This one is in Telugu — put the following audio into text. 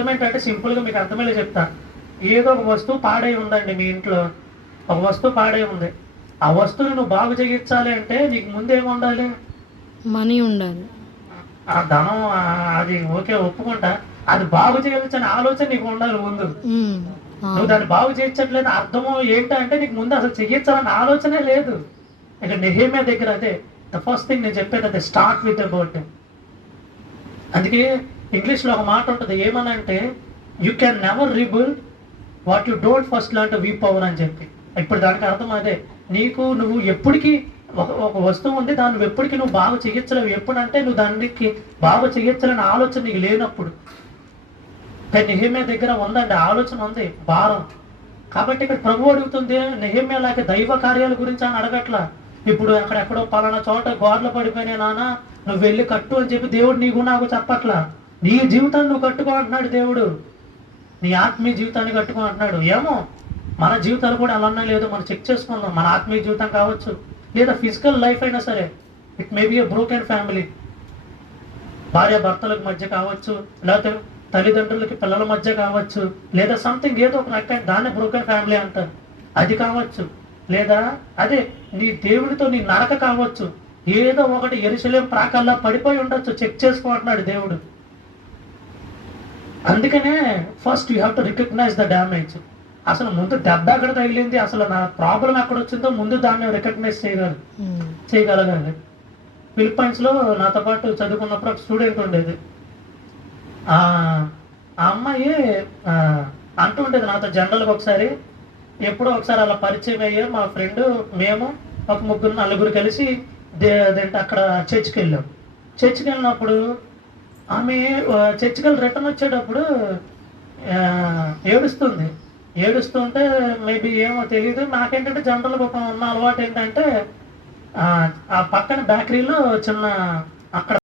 అర్థం ఏంటంటే సింపుల్గా మీకు అర్థమయ్యే చెప్తా. ఏదో ఒక వస్తువు పాడై ఉందండి మీ ఇంట్లో. ఒక వస్తువు పాడై ఉంది. ఆ వస్తువుని నువ్వు బాగు చేయించాలి అంటే నీకు ముందు ఏమి ఉండాలి? మనీ ఉండాలి. ఆ ధనం అది ఓకే ఒప్పుకుంటా. అది బాగు చేయవచ్చని ఆలోచన నీకు ఉండాలి ముందు. నువ్వు దాన్ని బాగు చేయించట్లేదు అర్థము ఏంటంటే నీకు ముందు అసలు చెయ్యించాలని ఆలోచనే లేదు. ఇక నెహేమే దగ్గర అదే ద ఫస్ట్ థింగ్ నేను చెప్పేది అదే స్టార్ట్ విత్ అబౌట్ అందుకే ఇంగ్లీష్లో ఒక మాట ఉంటుంది ఏమనంటే you can never rebel what you don't first లాంటి వీ పవర్ అని చెప్పి. ఇప్పుడు దానికి అర్థం అదే. నీకు నువ్వు ఎప్పటికీ ఒక ఒక వస్తువు ఉంది దాన్ని నువ్వు ఎప్పటికీ నువ్వు బాగా చేయొచ్చలేవు. ఎప్పుడంటే నువ్వు దానికి బాగా చెయ్యొచ్చాలనే ఆలోచన నీకు లేనప్పుడు. కానీ దగ్గర ఉందండి ఆలోచన ఉంది భారం. కాబట్టి ఇక్కడ ప్రభు అడుగుతుంది నెహమ్యా లాగా దైవ కార్యాల గురించి అని అడగట్లా. ఇప్పుడు అక్కడ ఎక్కడో పలానా చోట గోడలు పడిపోయినా నాన్న నువ్వు వెళ్ళి కట్టు అని చెప్పి దేవుడు నీకు నాకు చెప్పట్లా. నీ జీవితాన్ని నువ్వు కట్టుకో అంటున్నాడు దేవుడు. నీ ఆత్మీయ జీవితాన్ని కట్టుకో అంటున్నాడు ఏమో? మన జీవితాలు కూడా అలానే లేదో మనం చెక్ చేసుకుందాం. మన ఆత్మీయ జీవితం కావచ్చు. లేదా ఫిజికల్ లైఫ్ అయినా సరే. It may be a broken family భార్య భర్తలకు మధ్య కావచ్చు. లేకపోతే తల్లిదండ్రులకి పిల్లల మధ్య కావచ్చు. లేదా సంథింగ్ ఏదో ఒక రకమైన దాన్ని బ్రోకెన్ ఫ్యామిలీ అంటారు. అది కావచ్చు. లేదా అదే నీ దేవుడితో నీ నరక కావచ్చు. ఏదో ఒకటి ఎరుసలేం ప్రాకాల్లో పడిపోయి ఉండొచ్చు. చెక్ చేసుకోంటున్నాడు దేవుడు. అందుకనే first you have to recognize the damage అసలు ముందు దెబ్బ ఎక్కడ తగిలింది? అసలు నా ప్రాబ్లం ఎక్కడ వచ్చిందో ముందు దాన్ని రికగ్నైజ్ చేయగలరు ఉమ్, చేయగలగాలి. ఫిలిప్పైన్స్లో నాతో పాటు చదువుకున్నప్పుడు ఒక స్టూడెంట్ ఉండేది. ఆ అమ్మాయి అంటూ ఉండేది నాతో జనరల్గా ఒకసారి ఎప్పుడో ఒకసారి అలా పరిచయం అయ్యే మా ఫ్రెండ్ మేము ఒక ముగ్గురు నలుగురు కలిసి అక్కడ చర్చికి వెళ్ళాం. చర్చికి వెళ్ళినప్పుడు ఆమె ఆ, చర్చికి వెళ్ళి రిటర్న్ వచ్చేటప్పుడు ఏడుస్తుంది. ఏడుస్తుంటే మేబీ ఏమో తెలియదు నాకేంటంటే జనరల్ ఒక ఉన్న అలవాటు ఏంటంటే ఆ, ఆ పక్కన బేకరీలో చిన్న అక్కడ